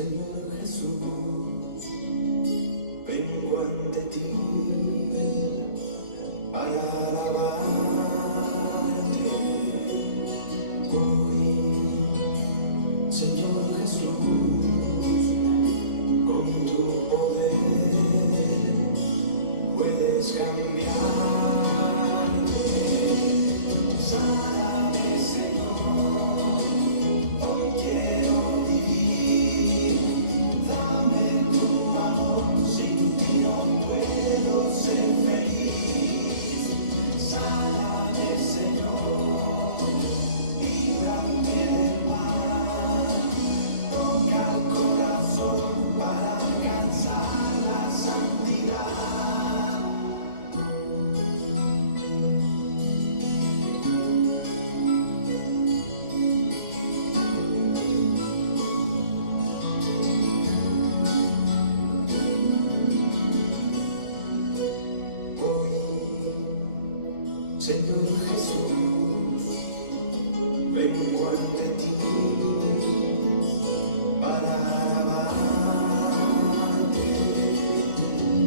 Señor Jesús, vengo ante ti para alabarte hoy. Señor Jesús, con tu poder puedes cambiarme. Sáname, Señor, hoy quiero vivir. Dame tu amor, sin ti no puedo ser feliz. Sáname, Señor, líbrame del mal. Toca el corazón para alcanzar la santidad. Hoy, Señor Jesús, vengo ante ti para alabarte.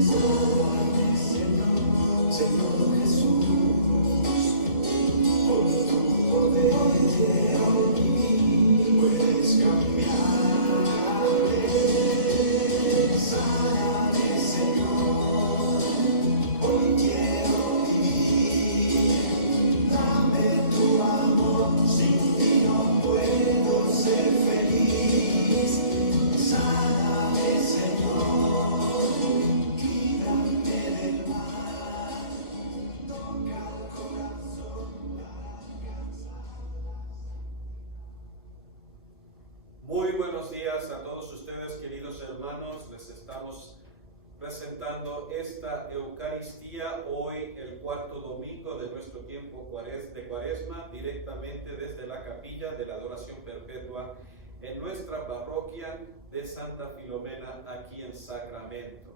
Sálvame, Señor Jesús, con tu poder puedes cambiarme. Sálvame, Señor, hoy quiero vivir. Dame tu amor, sin ti no puedo ser feliz. Sáname, Señor, líbrame del mal. Toca el corazón para alcanzar. Muy buenos días a todos ustedes, queridos hermanos. Les estamos presentando esta Eucaristía hoy, el cuarto domingo de nuestro tiempo de Cuaresma, directamente desde la capilla de la Adoración Perpetua en nuestra parroquia de Santa Filomena, aquí en Sacramento.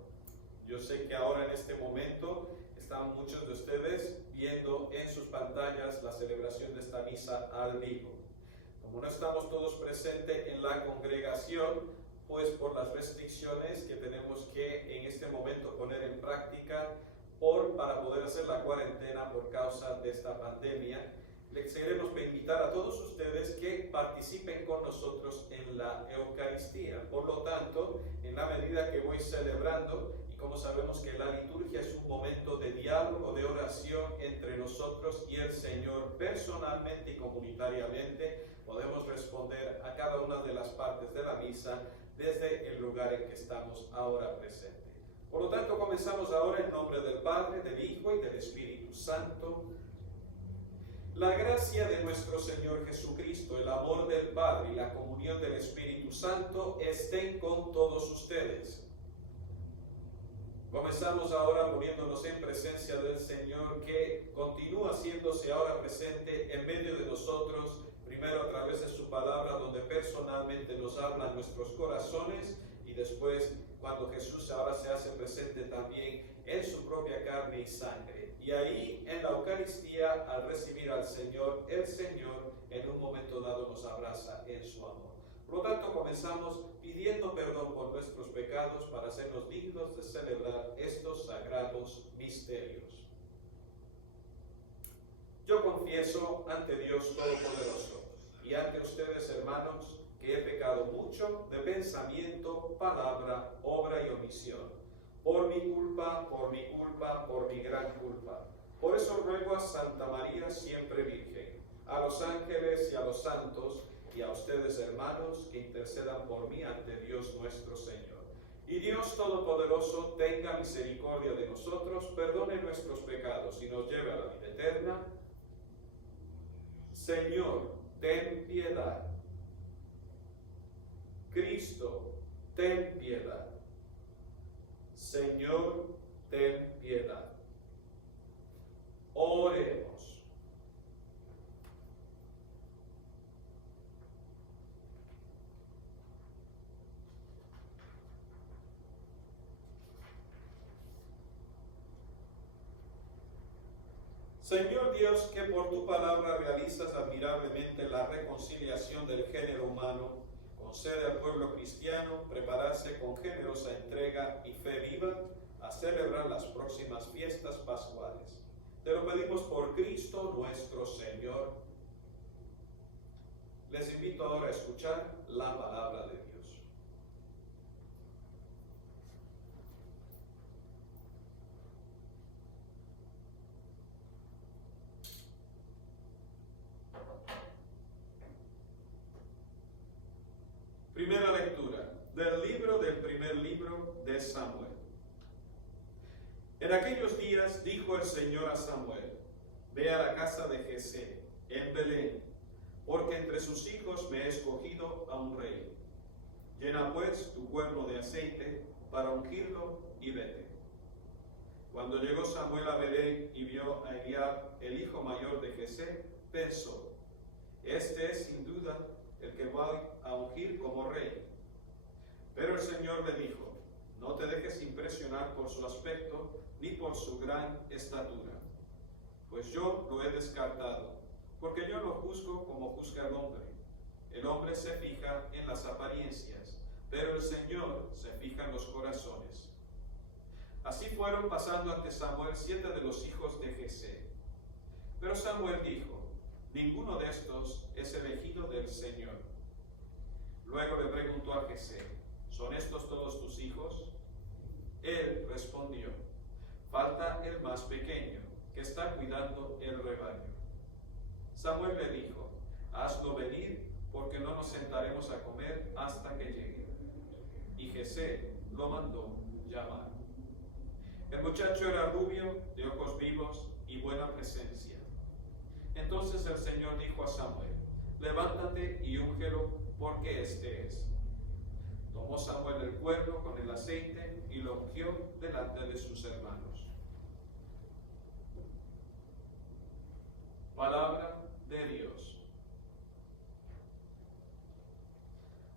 Yo sé que ahora en este momento están muchos de ustedes viendo en sus pantallas la celebración de esta misa al vivo. Como no estamos todos presentes en la congregación, pues por las restricciones que tenemos que en este momento poner en práctica para poder hacer la cuarentena por causa de esta pandemia, les queremos invitar a todos ustedes que participen con nosotros en la Eucaristía. Por lo tanto, en la medida que voy celebrando, y como sabemos que la liturgia es un momento de diálogo, de oración entre nosotros y el Señor, personalmente y comunitariamente, podemos responder a cada una de las partes de la misa desde el lugar en que estamos ahora presentes. Por lo tanto, comenzamos ahora en nombre del Padre, del Hijo y del Espíritu Santo. La gracia de nuestro Señor Jesucristo, el amor del Padre y la comunión del Espíritu Santo estén con todos ustedes. Comenzamos ahora poniéndonos en presencia del Señor, que continúa haciéndose ahora presente en medio de nosotros, primero a través de su palabra, donde personalmente nos habla en nuestros corazones, y después cuando Jesús ahora se hace presente también en su propia carne y sangre. Y ahí en la Eucaristía, al recibir al Señor, el Señor en un momento dado nos abraza en su amor. Por lo tanto, comenzamos pidiendo perdón por nuestros pecados para hacernos dignos de celebrar estos sagrados misterios. Yo confieso ante Dios Todopoderoso y ante ustedes, hermanos, que he pecado mucho de pensamiento, palabra, obra y omisión, por mi culpa, por mi gran culpa. Por eso ruego a Santa María, siempre Virgen, a los ángeles y a los santos, y a ustedes, hermanos, que intercedan por mí ante Dios nuestro Señor. Y Dios Todopoderoso tenga misericordia de nosotros, perdone nuestros pecados y nos lleve a la vida eterna. Señor, ten piedad. Cristo, ten piedad. Señor, ten piedad. Oremos. Señor Dios, que por tu palabra realizas admirablemente la reconciliación del género humano, Concede al pueblo cristiano prepararse con generosa entrega y fe viva a celebrar las próximas fiestas pascuales. Te lo pedimos por Cristo nuestro Señor. Les invito ahora a escuchar la palabra de Dios. Primera lectura del primer libro de Samuel. En aquellos días dijo el Señor a Samuel: ve a la casa de Jesé, en Belén, porque entre sus hijos me he escogido a un rey. Llena pues tu cuerno de aceite para ungirlo y vete. Cuando llegó Samuel a Belén y vio a Eliab, el hijo mayor de Jesé, pensó: este es sin duda el que va a ungir como rey. Pero el Señor le dijo: no te dejes impresionar por su aspecto ni por su gran estatura, pues yo lo he descartado, porque yo lo juzgo como juzga el hombre. El hombre se fija en las apariencias, pero el Señor se fija en los corazones. Así fueron pasando ante Samuel 7 de los hijos de Jesé. Pero Samuel dijo: ninguno de estos es elegido del Señor. Luego le preguntó a Jesé: ¿son estos todos tus hijos? Él respondió: falta el más pequeño, que está cuidando el rebaño. Samuel le dijo: hazlo venir, porque no nos sentaremos a comer hasta que llegue. Y Jesé lo mandó llamar. El muchacho era rubio, de ojos vivos y buena presencia. Entonces el Señor dijo a Samuel: levántate y úngelo, porque este es. Tomó Samuel el cuerno con el aceite y lo ungió delante de sus hermanos. Palabra de Dios.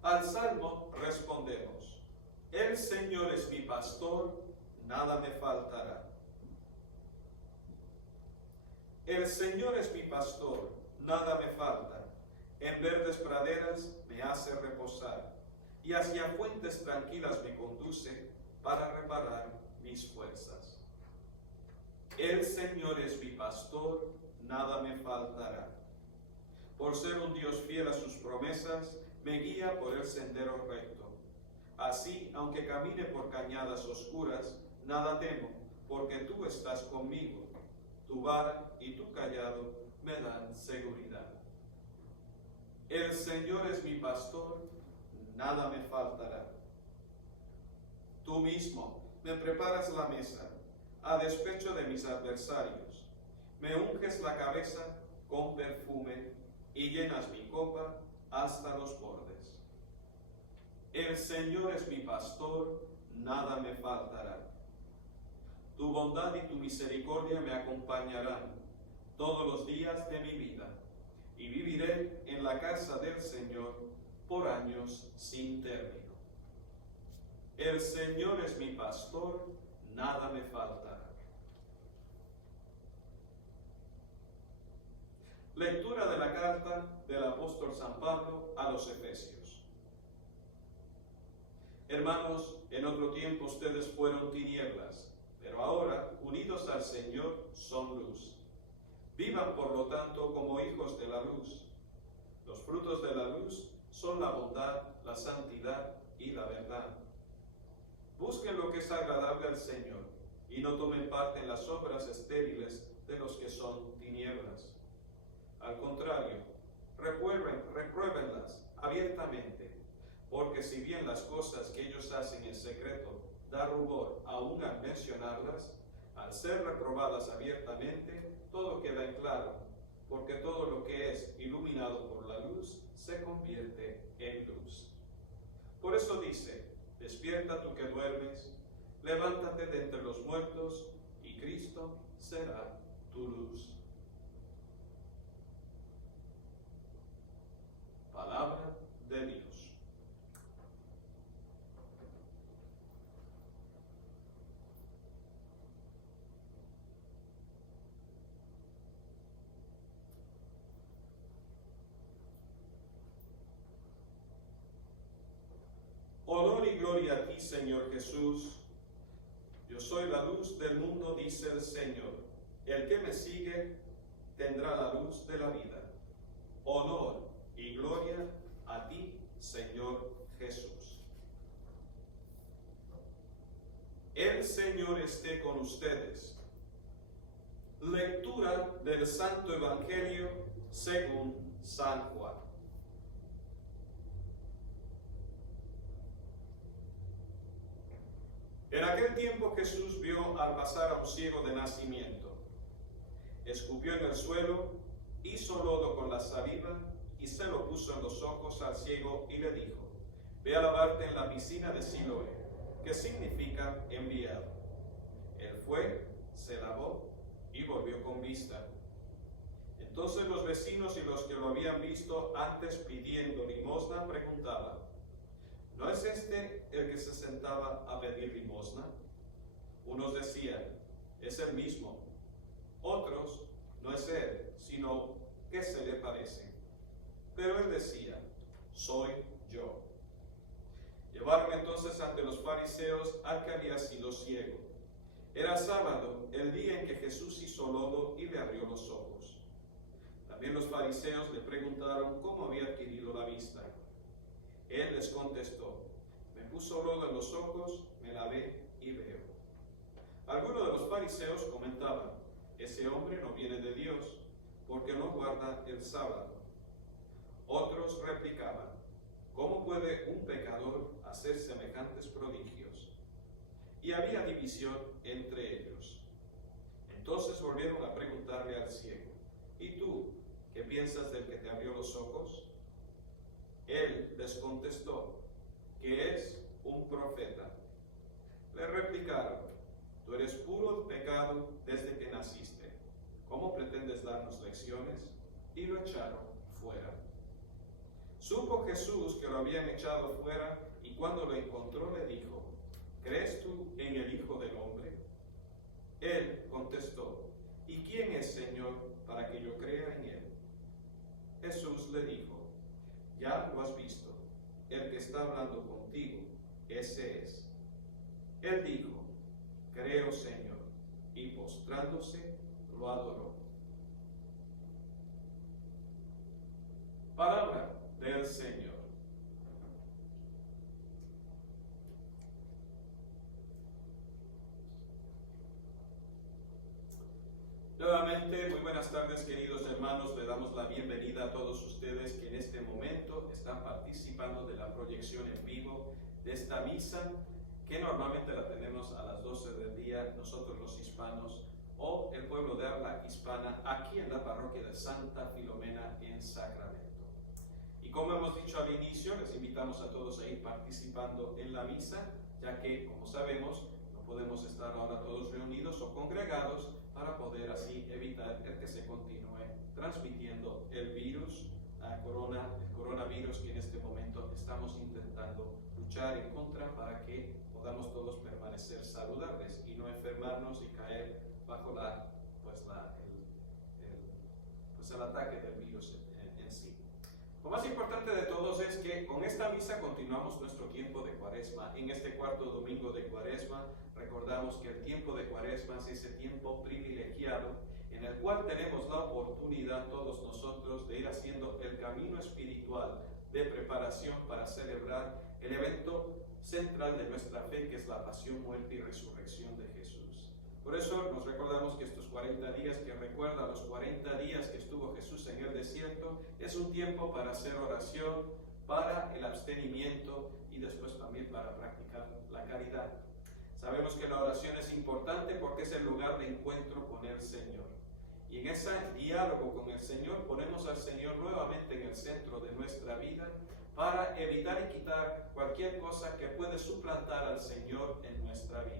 Al salmo respondemos: el Señor es mi pastor, nada me faltará. El Señor es mi pastor, nada me falta. En verdes praderas me hace reposar, y hacia fuentes tranquilas me conduce para reparar mis fuerzas. El Señor es mi pastor, nada me faltará. Por ser un Dios fiel a sus promesas, me guía por el sendero recto. Así, aunque camine por cañadas oscuras, nada temo, porque tú estás conmigo. Tu vara y tu cayado me dan seguridad. El Señor es mi pastor, nada me faltará. Tú mismo me preparas la mesa, a despecho de mis adversarios. Me unges la cabeza con perfume y llenas mi copa hasta los bordes. El Señor es mi pastor, nada me faltará. Tu bondad y tu misericordia me acompañarán todos los días de mi vida, y viviré en la casa del Señor por años sin término. El Señor es mi pastor, nada me faltará. Lectura de la carta del apóstol San Pablo a los Efesios. Hermanos, en otro tiempo ustedes fueron tinieblas, pero ahora, unidos al Señor, son luz. Vivan, por lo tanto, como hijos de la luz. Los frutos de la luz son la bondad, la santidad y la verdad. Busquen lo que es agradable al Señor y no tomen parte en las obras estériles de los que son tinieblas. Al contrario, repruébenlas abiertamente, porque si bien las cosas que ellos hacen en secreto da rubor aún al mencionarlas, al ser reprobadas abiertamente, todo queda en claro, porque todo lo que es iluminado por la luz se convierte en luz. Por eso dice: despierta tú que duermes, levántate de entre los muertos, y Cristo será tu luz. Palabra de Dios. gloria a ti, Señor Jesús. Yo soy la luz del mundo, dice el Señor. El que me sigue tendrá la luz de la vida. Honor y gloria a ti, Señor Jesús. El Señor esté con ustedes. Lectura del Santo Evangelio según San Juan. En aquel tiempo Jesús vio al pasar a un ciego de nacimiento. Escupió en el suelo, hizo lodo con la saliva y se lo puso en los ojos al ciego y le dijo: ve a lavarte en la piscina de Siloé, que significa enviado. Él fue, se lavó y volvió con vista. Entonces los vecinos y los que lo habían visto antes pidiendo limosna preguntaban: ¿no es este el que se sentaba a pedir limosna? Unos decían: es el mismo. Otros: no es él, sino que se le parece. Pero él decía: soy yo. Llevaron entonces ante los fariseos al que había sido ciego. Era sábado, el día en que Jesús hizo lodo y le abrió los ojos. También los fariseos le preguntaron cómo había adquirido la vista. Él les contestó: me puso lodo en los ojos, me lavé y veo. Algunos de los fariseos comentaban: ese hombre no viene de Dios, porque no guarda el sábado. Otros replicaban: ¿cómo puede un pecador hacer semejantes prodigios? Y había división entre ellos. Entonces volvieron a preguntarle al ciego: ¿y tú qué piensas del que te abrió los ojos? Él les contestó que es un profeta. Le replicaron: tú eres puro de pecado desde que naciste. ¿Cómo pretendes darnos lecciones? Y lo echaron fuera. Supo Jesús que lo habían echado fuera y cuando lo encontró le dijo: ¿crees tú en el Hijo del Hombre? Él contestó: ¿y quién es, Señor, para que yo crea en él? Jesús le dijo: ya lo has visto, el que está hablando contigo, ese es. Él dijo: creo, Señor, y postrándose lo adoró. Palabra del Señor. Nuevamente, muy buenas tardes, queridos hermanos. Le damos la bienvenida a todos ustedes que en este momento están participando de la proyección en vivo de esta misa, que normalmente la tenemos a las 12 del día, nosotros los hispanos o el pueblo de habla hispana, aquí en la parroquia de Santa Filomena en Sacramento. Y como hemos dicho al inicio, les invitamos a todos a ir participando en la misa, ya que, como sabemos, no podemos estar ahora todos reunidos o congregados para poder así evitar el que se continúe transmitiendo el virus, el coronavirus, que en este momento estamos intentando luchar en contra para que podamos todos permanecer saludables y no enfermarnos y caer bajo el ataque del virus en sí. Lo más importante de todos es que con esta misa continuamos nuestro tiempo de Cuaresma. En este cuarto domingo de Cuaresma recordamos que el tiempo de Cuaresma es ese tiempo privilegiado en el cual tenemos la oportunidad todos nosotros de ir haciendo el camino espiritual de preparación para celebrar el evento central de nuestra fe, que es la pasión, muerte y resurrección de Jesús. Por eso nos recordamos que estos 40 días, que recuerdan los 40 días que estuvo Jesús en el desierto, es un tiempo para hacer oración, para el abstenimiento y después también para practicar la caridad. Sabemos que la oración es importante porque es el lugar de encuentro con el Señor. Y en ese diálogo con el Señor ponemos al Señor nuevamente en el centro de nuestra vida para evitar y quitar cualquier cosa que puede suplantar al Señor en nuestra vida.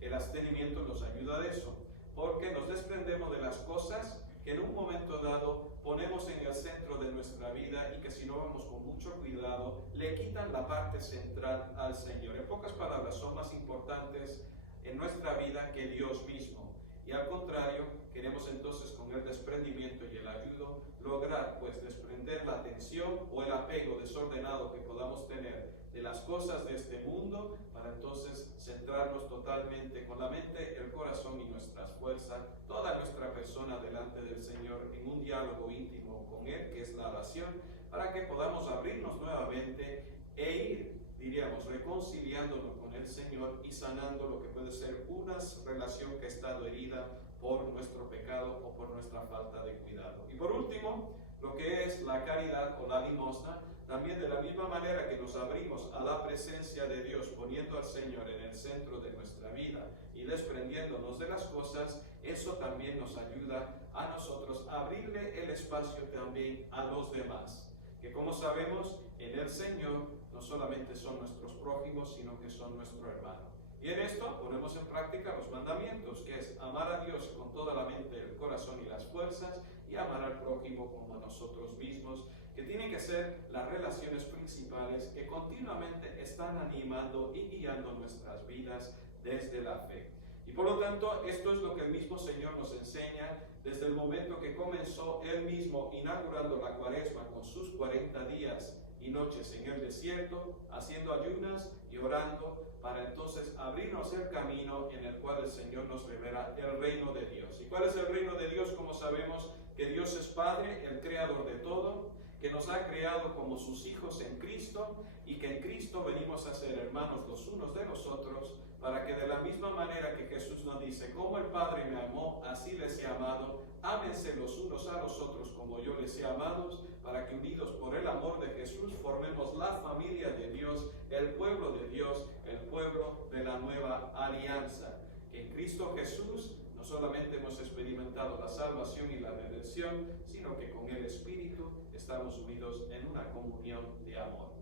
El abstenimiento nos ayuda a eso, porque nos desprendemos de las cosas que en un momento dado ponemos en el centro de nuestra vida y que si no vamos con mucho cuidado, le quitan la parte central al Señor. En pocas palabras, son más importantes en nuestra vida que Dios mismo. Y al contrario, queremos entonces con el desprendimiento y el ayudo lograr pues desprender la tensión o el apego desordenado que podamos tener de las cosas de este mundo, para entonces centrarnos totalmente con la mente, el corazón y nuestras fuerzas, toda nuestra persona delante del Señor en un diálogo íntimo con Él, que es la oración, para que podamos abrirnos nuevamente e ir, diríamos, reconciliándonos con el Señor y sanando lo que puede ser una relación que ha estado herida por nuestro pecado o por nuestra falta de cuidado. Y por último, lo que es la caridad o la limosna, también de la misma manera que nos abrimos a la presencia de Dios, poniendo al Señor en el centro de nuestra vida y desprendiéndonos de las cosas, eso también nos ayuda a nosotros a abrirle el espacio también a los demás, que como sabemos, en el Señor no solamente son nuestros prójimos, sino que son nuestro hermano. Y en esto ponemos en práctica los mandamientos, que es amar a Dios con toda la mente, el corazón y las fuerzas, y amar al prójimo como a nosotros mismos, que tienen que ser las relaciones principales que continuamente están animando y guiando nuestras vidas desde la fe. Y por lo tanto, esto es lo que el mismo Señor nos enseña desde el momento que comenzó Él mismo inaugurando la Cuaresma con sus 40 días y noches en el desierto, haciendo ayunas y orando, para entonces abrirnos el camino en el cual el Señor nos revela el reino de Dios. ¿Y cuál es el reino de Dios? Como sabemos que Dios es Padre, el creador de todo, que nos ha creado como sus hijos en Cristo, y que en Cristo venimos a ser hermanos los unos de los otros, para que de la misma manera que Jesús nos dice, como el Padre me amó, así les he amado, ámense los unos a los otros como yo les he amado, para que unidos por el amor de Jesús formemos la familia de Dios, el pueblo de Dios, el pueblo de la nueva alianza. Que en Cristo Jesús no solamente hemos experimentado la salvación y la redención, sino que con el Espíritu estamos unidos en una comunión de amor.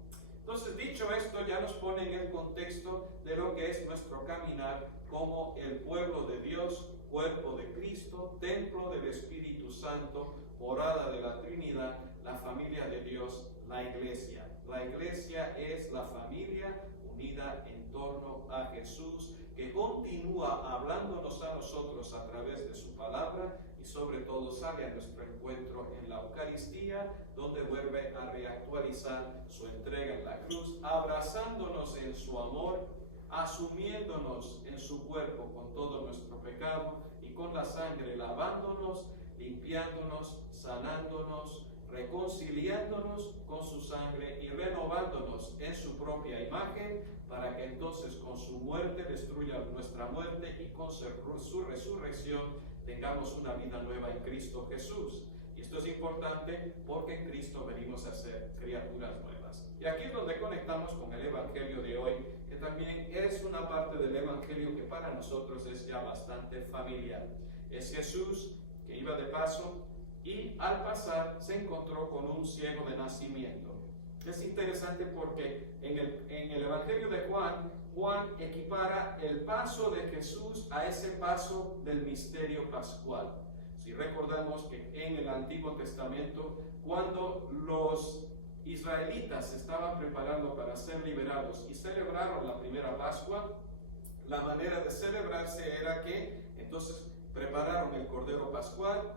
Entonces, dicho esto, ya nos pone en el contexto de lo que es nuestro caminar como el pueblo de Dios, cuerpo de Cristo, templo del Espíritu Santo, morada de la Trinidad, la familia de Dios, la iglesia. La iglesia es la familia unida en torno a Jesús, que continúa hablándonos a nosotros a través de su palabra y sobre todo sale a nuestro encuentro en la Eucaristía, donde vuelve a reactualizar su entrega en la cruz, abrazándonos en su amor, asumiéndonos en su cuerpo con todo nuestro pecado y con la sangre lavándonos, limpiándonos, sanándonos, reconciliándonos con su sangre y renovándonos en su propia imagen, para que entonces con su muerte destruya nuestra muerte y con su resurrección tengamos una vida nueva en Cristo Jesús. Y esto es importante porque en Cristo venimos a ser criaturas nuevas. Y aquí es donde conectamos con el Evangelio de hoy, que también es una parte del Evangelio que para nosotros es ya bastante familiar. Es Jesús que iba de paso y al pasar se encontró con un ciego de nacimiento. Es interesante porque en el Evangelio de Juan equipara el paso de Jesús a ese paso del misterio pascual. Si recordamos que en el Antiguo Testamento, cuando los israelitas se estaban preparando para ser liberados y celebraron la primera Pascua, la manera de celebrarse era que entonces prepararon el Cordero Pascual,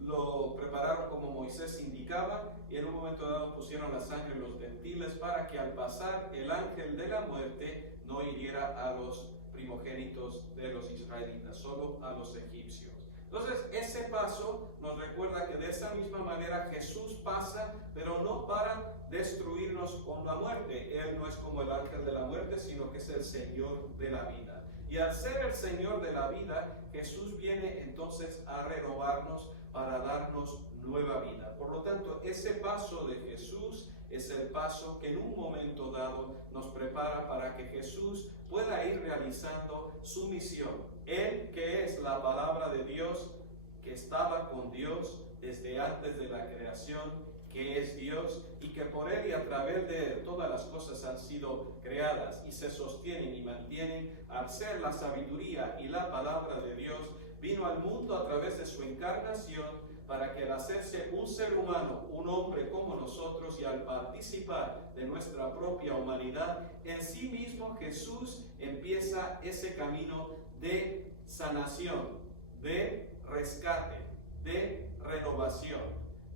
lo prepararon como Moisés indicaba, y en un momento dado pusieron la sangre en los dentiles para que al pasar el ángel de la muerte no hiriera a los primogénitos de los israelitas, solo a los egipcios. Entonces ese paso nos recuerda que de esa misma manera Jesús pasa, pero no para destruirnos con la muerte. Él no es como el ángel de la muerte, sino que es el Señor de la vida. Y al ser el Señor de la vida, Jesús viene entonces a renovarnos para darnos nueva vida. Por lo tanto, ese paso de Jesús es el paso que en un momento dado nos prepara para que Jesús pueda ir realizando su misión. Él, que es la palabra de Dios, que estaba con Dios desde antes de la creación, que es Dios y que por Él y a través de Él todas las cosas han sido creadas y se sostienen y mantienen. Al ser la sabiduría y la palabra de Dios, vino al mundo a través de su encarnación para que al hacerse un ser humano, un hombre como nosotros, y al participar de nuestra propia humanidad, en sí mismo Jesús empieza ese camino de sanación, de rescate, de renovación,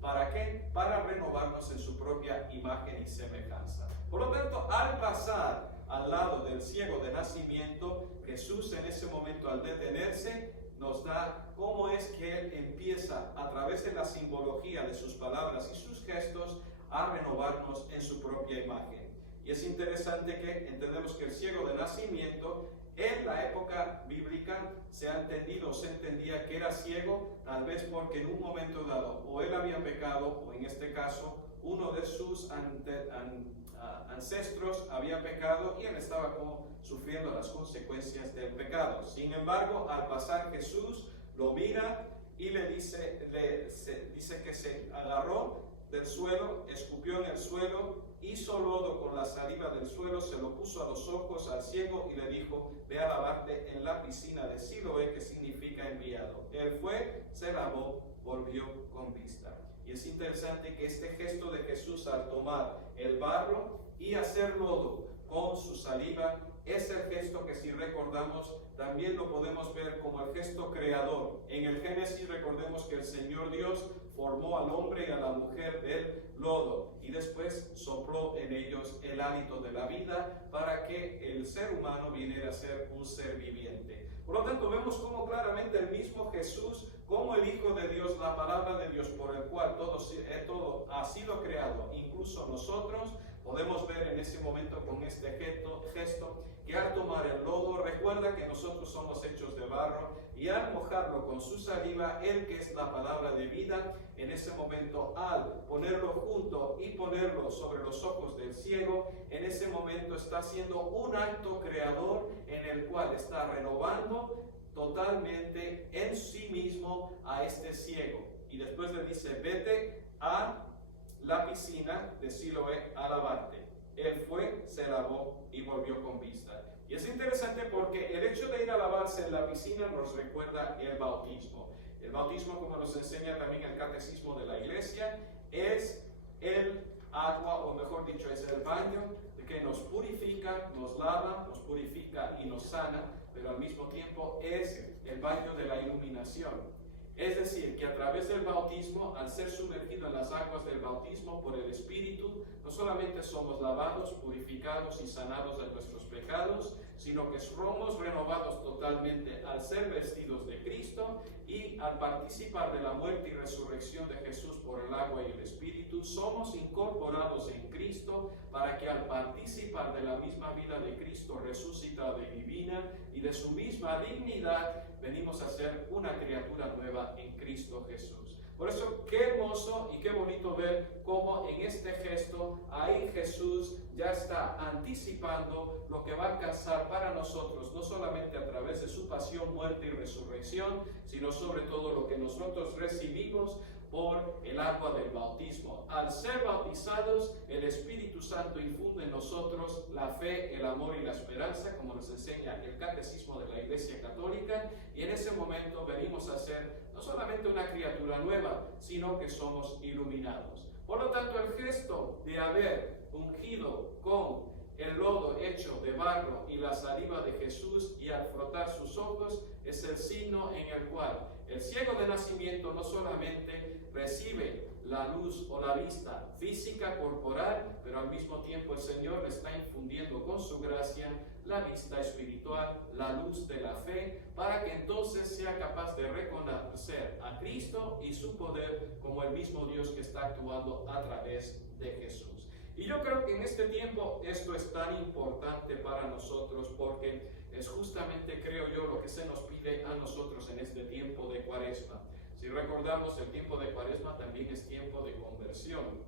¿Para qué? Para renovarnos en su propia imagen y semejanza. Por lo tanto, al pasar al lado del ciego de nacimiento, Jesús en ese momento, al detenerse, nos da cómo es que Él empieza a través de la simbología de sus palabras y sus gestos a renovarnos en su propia imagen. Y es interesante que entendemos que el ciego de nacimiento en la época bíblica se entendía que era ciego, tal vez porque en un momento dado o él había pecado o en este caso uno de sus ancestros había pecado y él estaba como sufriendo las consecuencias del pecado. Sin embargo, al pasar Jesús lo mira y le dice que se agarró del suelo, escupió en el suelo, hizo lodo con la saliva del suelo, se lo puso a los ojos al ciego y le dijo: ve a lavarte en la piscina de Siloé, que significa enviado. Él fue, se lavó, volvió con vista. Y es interesante que este gesto de Jesús al tomar el barro y hacer lodo con su saliva es el gesto que, si recordamos, también lo podemos ver como el gesto creador. En el Génesis recordemos que el Señor Dios formó al hombre y a la mujer del lodo y después sopló en ellos el hálito de la vida para que el ser humano viniera a ser un ser viviente. Por lo tanto, vemos cómo claramente el mismo Jesús, como el Hijo de Dios, la palabra de Dios por el cual todo ha sido creado, incluso nosotros, podemos ver en ese momento con este gesto que al tomar el lodo recuerda que nosotros somos hechos de barro y al mojarlo con su saliva, Él que es la palabra de vida, en ese momento al ponerlo junto y ponerlo sobre los ojos del ciego, en ese momento está haciendo un acto creador en el cual está renovando totalmente en sí mismo a este ciego. Y después le dice: vete a la piscina de Siloé a lavarte. Él fue, se lavó y volvió con vista. Y es interesante porque el hecho de ir a lavarse en la piscina nos recuerda el bautismo. El bautismo, como nos enseña también el catecismo de la iglesia, es el agua, o mejor dicho, es el baño que nos purifica, nos lava, nos purifica y nos sana, pero al mismo tiempo es el baño de la iluminación. Es decir, que a través del bautismo, al ser sumergido en las aguas del bautismo por el Espíritu, no solamente somos lavados, purificados y sanados de nuestros pecados, sino que somos renovados totalmente al ser vestidos de Cristo y al participar de la muerte y resurrección de Jesús por el agua y el Espíritu, somos incorporados en Cristo para que al participar de la misma vida de Cristo resucitada y divina y de su misma dignidad, venimos a ser una criatura nueva en Cristo Jesús. Por eso, qué hermoso y qué bonito ver cómo en este gesto, ahí Jesús ya está anticipando lo que va a alcanzar para nosotros, no solamente a través de su pasión, muerte y resurrección, sino sobre todo lo que nosotros recibimos por el agua del bautismo. Al ser bautizados, el Espíritu Santo infunde en nosotros la fe, el amor y la esperanza, como nos enseña el Catecismo de la Iglesia Católica, y en ese momento venimos a ser no solamente una criatura nueva, sino que somos iluminados. Por lo tanto, el gesto de haber ungido con el lodo hecho de barro y la saliva de Jesús y al frotar sus ojos es el signo en el cual el ciego de nacimiento no solamente recibe la luz o la vista física, corporal, pero al mismo tiempo el Señor le está infundiendo con su gracia la vista espiritual, la luz de la fe, para que entonces sea capaz de reconocer a Cristo y su poder como el mismo Dios que está actuando a través de Jesús. Y yo creo que en este tiempo esto es tan importante para nosotros porque es justamente, creo yo, lo que se nos pide a nosotros en este tiempo de Cuaresma. Si recordamos, el tiempo de Cuaresma también es tiempo de conversión,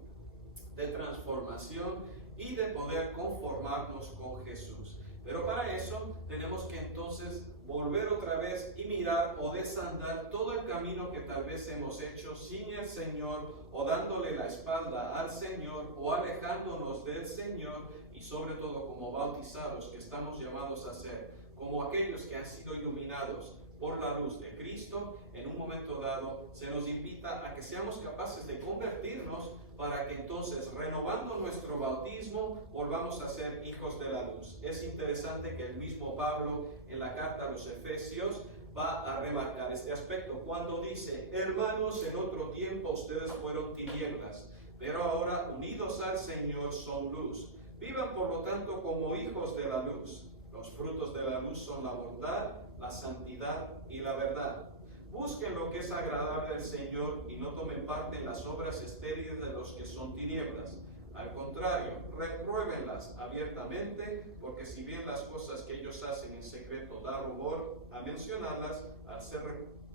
de transformación y de poder conformarnos con Jesús. Pero para eso tenemos que entonces volver otra vez y mirar o desandar todo el camino que tal vez hemos hecho sin el Señor, o dándole la espalda al Señor, o alejándonos del Señor, y sobre todo como bautizados que estamos llamados a ser, como aquellos que han sido iluminados por la luz de Cristo. En un momento dado se nos invita a que seamos capaces de convertirnos para que entonces, renovando nuestro bautismo, volvamos a ser hijos de la luz. Es interesante que el mismo Pablo, en la carta a los Efesios, va a remarcar este aspecto cuando dice: hermanos, en otro tiempo ustedes fueron tinieblas, pero ahora unidos al Señor son luz. Vivan por lo tanto como hijos de la luz. Los frutos de la luz son la bondad, la santidad y la verdad. Busquen lo que es agradable al Señor y no tomen parte en las obras estériles de los que son tinieblas. Al contrario, repruébenlas abiertamente, porque si bien las cosas que ellos hacen en secreto da rubor a mencionarlas, al ser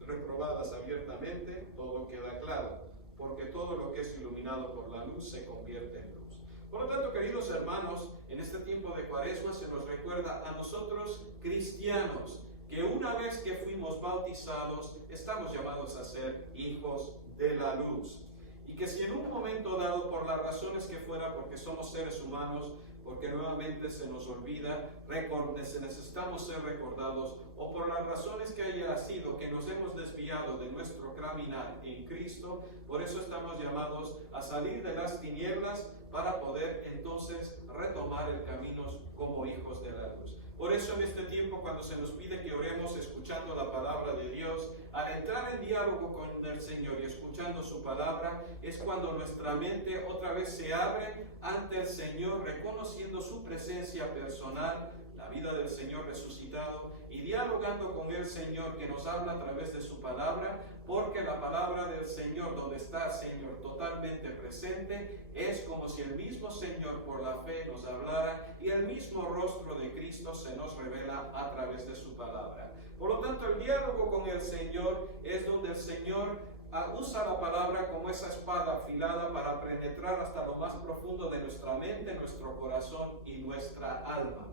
reprobadas abiertamente, todo queda claro, porque todo lo que es iluminado por la luz se convierte en luz. Por lo tanto, queridos hermanos, en este tiempo de Cuaresma se nos recuerda a nosotros cristianos que una vez que fuimos bautizados, estamos llamados a ser hijos de la luz. Y que si en un momento dado, por las razones que fuera, porque somos seres humanos, porque nuevamente se nos olvida, necesitamos ser recordados, o por las razones que haya sido que nos hemos desviado de nuestro caminar en Cristo, por eso estamos llamados a salir de las tinieblas para poder entonces retomar el camino como hijos de la luz. Por eso en este tiempo, cuando se nos pide que oremos escuchando la palabra de Dios, al entrar en diálogo con el Señor y escuchando su palabra, es cuando nuestra mente otra vez se abre ante el Señor, reconociendo su presencia personal, la vida del Señor resucitado, y dialogando con el Señor que nos habla a través de su palabra, porque la palabra del Señor, donde está el Señor totalmente presente, es como si el mismo Señor por la fe nos hablara y el mismo rostro de Cristo se nos revela a través de su palabra. Por lo tanto, el diálogo con el Señor es donde el Señor usa la palabra como esa espada afilada para penetrar hasta lo más profundo de nuestra mente, nuestro corazón y nuestra alma.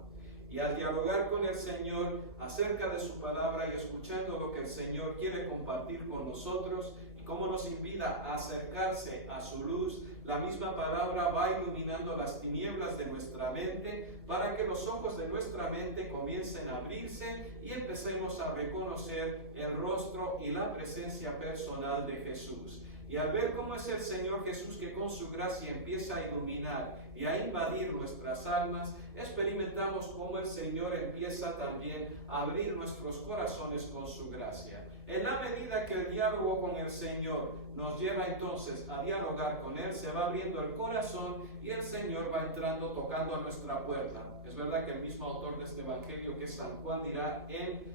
Y al dialogar con el Señor acerca de su palabra y escuchando lo que el Señor quiere compartir con nosotros y cómo nos invita a acercarse a su luz, la misma palabra va iluminando las tinieblas de nuestra mente para que los ojos de nuestra mente comiencen a abrirse y empecemos a reconocer el rostro y la presencia personal de Jesús. Y al ver cómo es el Señor Jesús que con su gracia empieza a iluminar y a invadir nuestras almas, experimentamos cómo el Señor empieza también a abrir nuestros corazones con su gracia. En la medida que el diálogo con el Señor nos lleva entonces a dialogar con Él, se va abriendo el corazón y el Señor va entrando, tocando a nuestra puerta. Es verdad que el mismo autor de este Evangelio, que es San Juan, dirá en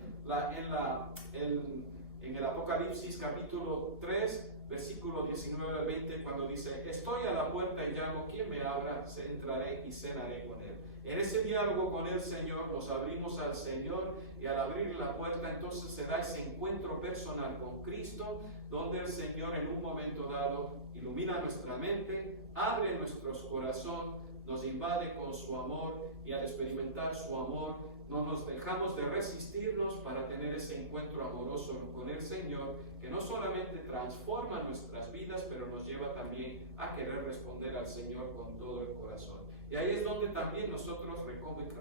el Apocalipsis capítulo 3, versículo 19 al 20, cuando dice: estoy a la puerta y llamo, quien me abra, entraré y cenaré con él. En ese diálogo con el Señor nos abrimos al Señor, y al abrir la puerta entonces se da ese encuentro personal con Cristo, donde el Señor en un momento dado ilumina nuestra mente, abre nuestros corazones, nos invade con su amor, y al experimentar su amor no nos dejamos de resistirnos para tener ese encuentro amoroso con el Señor, que no solamente transforma nuestras vidas, pero nos lleva también a querer responder al Señor con todo el corazón. Y ahí es donde también nosotros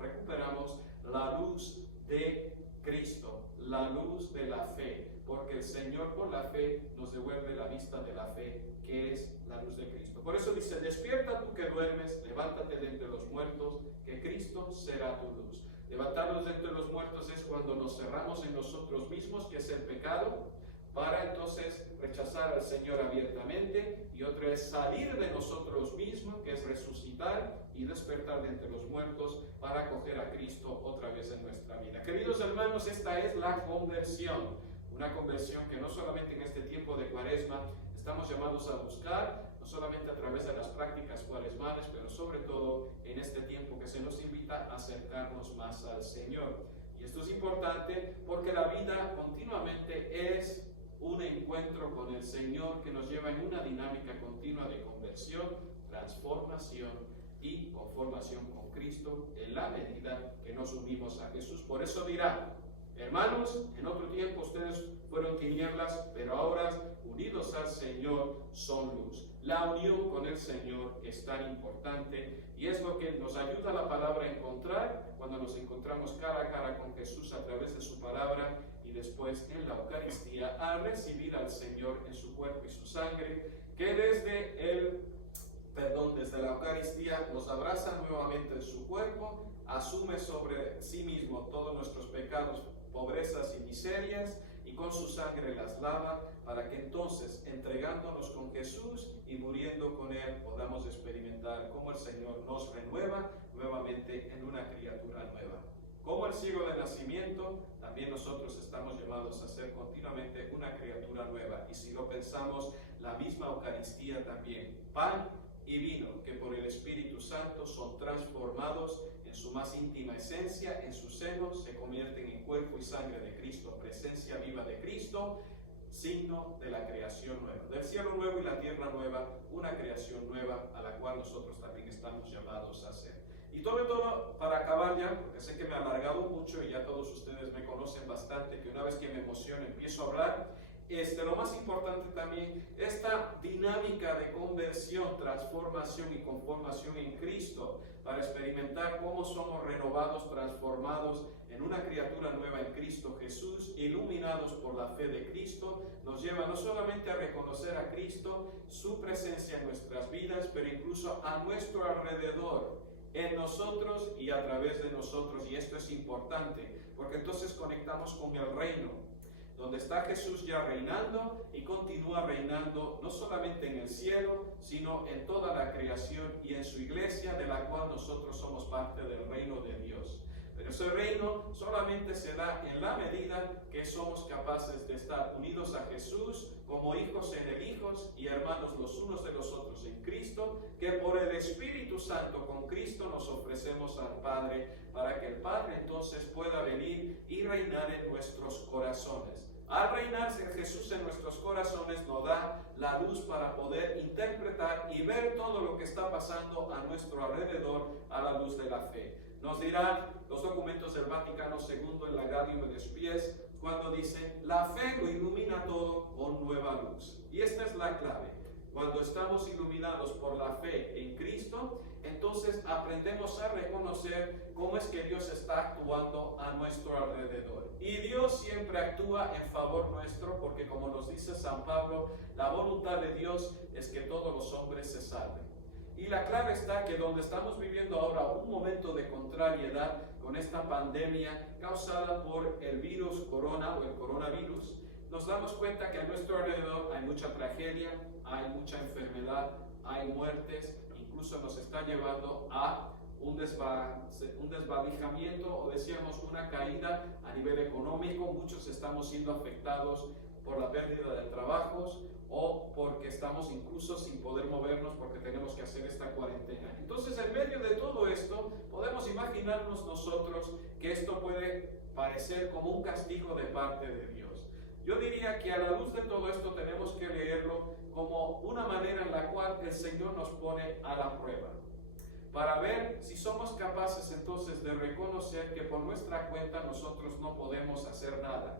recuperamos la luz de Cristo, la luz de la fe, porque el Señor por la fe nos devuelve la vista de la fe, que es la luz de Cristo. Por eso dice: despierta tú que duermes, levántate de entre los muertos, que Cristo será tu luz. Levantarnos de entre los muertos es cuando nos cerramos en nosotros mismos, que es el pecado, para entonces rechazar al Señor abiertamente, y otra es salir de nosotros mismos, que es resucitar y despertar de entre los muertos para acoger a Cristo otra vez en nuestra vida. Queridos hermanos, esta es la conversión, una conversión que no solamente en este tiempo de Cuaresma estamos llamados a buscar, no solamente a través de las prácticas cuaresmales, pero sobre todo en este tiempo que se nos invita a acercarnos más al Señor. Y esto es importante porque la vida continuamente es un encuentro con el Señor que nos lleva en una dinámica continua de conversión, transformación y conformación con Cristo en la medida que nos unimos a Jesús. Por eso dirá: hermanos, en otro tiempo ustedes fueron tinieblas, pero ahora unidos al Señor son luz. La unión con el Señor es tan importante y es lo que nos ayuda la palabra a encontrar cuando nos encontramos cara a cara con Jesús a través de su palabra, y después en la Eucaristía a recibir al Señor en su cuerpo y su sangre, que desde la Eucaristía nos abraza nuevamente en su cuerpo, asume sobre sí mismo todos nuestros pecados, pobrezas y miserias, y con su sangre las lava, para que entonces, entregándonos con Jesús y muriendo con Él, podamos experimentar cómo el Señor nos renueva nuevamente en una criatura nueva. Como el ciego de nacimiento, también nosotros estamos llamados a ser continuamente una criatura nueva. Y si lo pensamos, la misma Eucaristía también, pan y vino, que por el Espíritu Santo son transformados en su más íntima esencia, en su seno, se convierten en cuerpo y sangre de Cristo, presencia viva de Cristo, signo de la creación nueva, del cielo nuevo y la tierra nueva, una creación nueva a la cual nosotros también estamos llamados a ser. Y todo para acabar ya, porque sé que me he alargado mucho y ya todos ustedes me conocen bastante, que una vez que me emociono empiezo a hablar. Lo más importante también, esta dinámica de conversión, transformación y conformación en Cristo, para experimentar cómo somos renovados, transformados en una criatura nueva en Cristo Jesús, iluminados por la fe de Cristo, nos lleva no solamente a reconocer a Cristo, su presencia en nuestras vidas, pero incluso a nuestro alrededor, en nosotros y a través de nosotros. Y esto es importante, porque entonces conectamos con el reino, donde está Jesús ya reinando y continúa reinando no solamente en el cielo, sino en toda la creación y en su iglesia, de la cual nosotros somos parte del reino de Dios. Pero ese reino solamente se da en la medida que somos capaces de estar unidos a Jesús como hijos en el Hijos y hermanos los unos de los otros en Cristo, que por el Espíritu Santo con Cristo nos ofrecemos al Padre, para que el Padre entonces pueda venir y reinar en nuestros corazones. Al reinarse Jesús en nuestros corazones nos da la luz para poder interpretar y ver todo lo que está pasando a nuestro alrededor a la luz de la fe. Nos dirán los documentos del Vaticano II en la Gaudium et Spes, cuando dicen, la fe lo ilumina todo con nueva luz. Y esta es la clave. Cuando estamos iluminados por la fe en Cristo, entonces aprendemos a reconocer cómo es que Dios está actuando a nuestro alrededor. Y Dios siempre actúa en favor nuestro, porque como nos dice San Pablo, la voluntad de Dios es que todos los hombres se salven. Y la clave está que donde estamos viviendo ahora un momento de contrariedad con esta pandemia causada por el virus corona o el coronavirus, nos damos cuenta que a nuestro alrededor hay mucha tragedia, hay mucha enfermedad, hay muertes, incluso nos está llevando a un desvalijamiento o decíamos una caída a nivel económico. Muchos estamos siendo afectados por la pérdida de trabajos o porque estamos incluso sin poder movernos porque tenemos que hacer esta cuarentena. Entonces, en medio de todo esto, podemos imaginarnos nosotros que esto puede parecer como un castigo de parte de Dios. Yo diría que a la luz de todo esto tenemos que leerlo como una manera en la cual el Señor nos pone a la prueba, para ver si somos capaces entonces de reconocer que por nuestra cuenta nosotros no podemos hacer nada.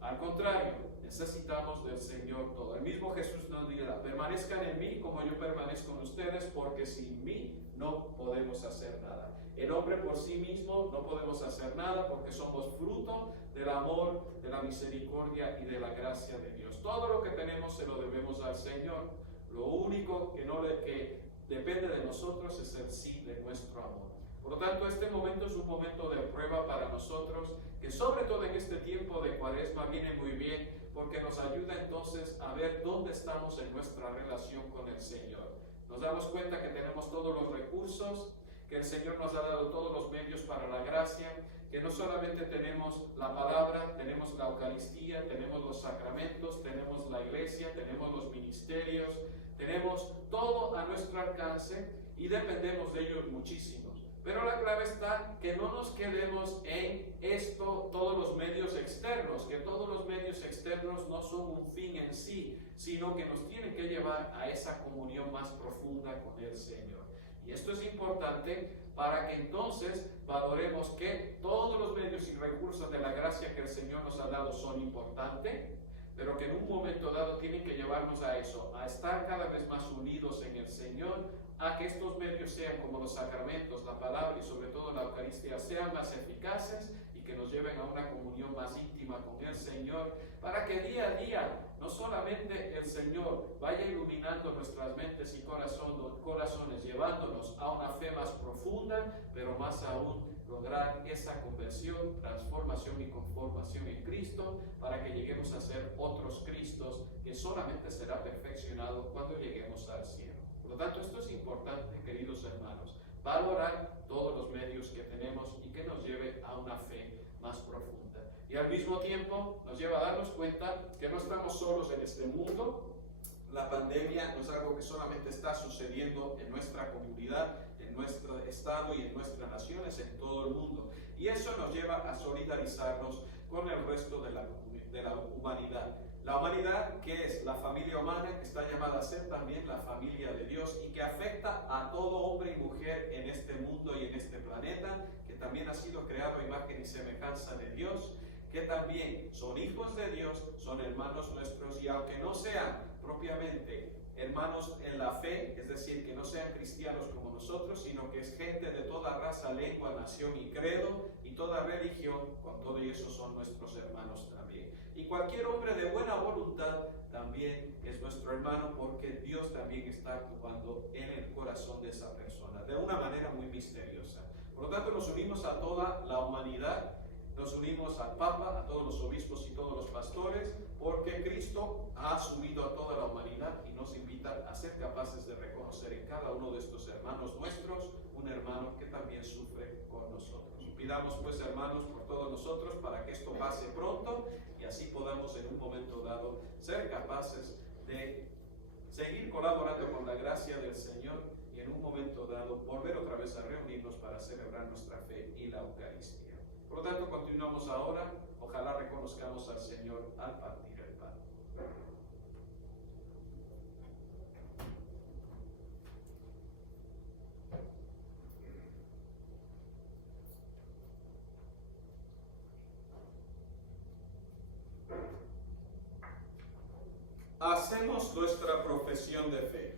Al contrario, necesitamos del Señor todo. El mismo Jesús nos dirá, permanezcan en mí como yo permanezco en ustedes, porque sin mí no podemos hacer nada. El hombre por sí mismo no podemos hacer nada porque somos fruto del amor, de la misericordia y de la gracia de Dios. Todo lo que tenemos se lo debemos al Señor. Lo único que depende de nosotros es el sí de nuestro amor. Por lo tanto, este momento es un momento de prueba para nosotros, que sobre todo en este tiempo de Cuaresma viene muy bien, porque nos ayuda entonces a ver dónde estamos en nuestra relación con el Señor. Nos damos cuenta que tenemos todos los recursos, que el Señor nos ha dado todos los medios para la gracia, que no solamente tenemos la palabra, tenemos la Eucaristía, tenemos los sacramentos, tenemos la iglesia, tenemos los ministerios, tenemos todo a nuestro alcance y dependemos de ellos muchísimo. Pero la clave está que no nos quedemos en esto, todos los medios externos, que todos los medios externos no son un fin en sí, sino que nos tienen que llevar a esa comunión más profunda con el Señor. Y esto es importante para que entonces valoremos que todos los medios y recursos de la gracia que el Señor nos ha dado son importantes, pero que en un momento dado tienen que llevarnos a eso, a estar cada vez más unidos en el Señor, a que estos medios sean como los sacramentos, la palabra y sobre todo la Eucaristía sean más eficaces y que nos lleven a una comunión más íntima con el Señor, para que día a día no solamente el Señor vaya iluminando nuestras mentes y corazones, llevándonos a una fe más profunda, pero más aún lograr esa conversión, transformación y conformación en Cristo, para que lleguemos a ser otros Cristos, que solamente será perfeccionado cuando lleguemos al cielo. Por lo tanto, esto es importante, queridos hermanos, valorar todos los medios que tenemos y que nos lleve a una fe más profunda. Y al mismo tiempo nos lleva a darnos cuenta que no estamos solos en este mundo. La pandemia no es algo que solamente está sucediendo en nuestra comunidad, en nuestro estado y en nuestras naciones, en todo el mundo. Y eso nos lleva a solidarizarnos con el resto de la humanidad. La humanidad, que es la familia humana, que está llamada a ser también la familia de Dios y que afecta a todo hombre y mujer en este mundo y en este planeta, que también ha sido creado a imagen y semejanza de Dios, que también son hijos de Dios, son hermanos nuestros, y aunque no sean propiamente hermanos en la fe, es decir, que no sean cristianos como nosotros, sino que es gente de toda raza, lengua, nación y credo, y toda religión, con todo y eso son nuestros hermanos también. Y cualquier hombre de buena voluntad también es nuestro hermano, porque Dios también está actuando en el corazón de esa persona, de una manera muy misteriosa. Por lo tanto, nos unimos a toda la humanidad, nos unimos al Papa, a todos los obispos y todos los pastores, porque Cristo ha subido a toda la humanidad y nos invita a ser capaces de reconocer en cada uno de estos hermanos nuestros un hermano que también sufre con nosotros. Pidamos pues, hermanos, por todos nosotros, para que esto pase pronto y así podamos en un momento dado ser capaces de seguir colaborando con la gracia del Señor y en un momento dado volver otra vez a reunirnos para celebrar nuestra fe y la Eucaristía. Por lo tanto, continuamos ahora. Ojalá reconozcamos al Señor al partir el pan. Hacemos nuestra profesión de fe.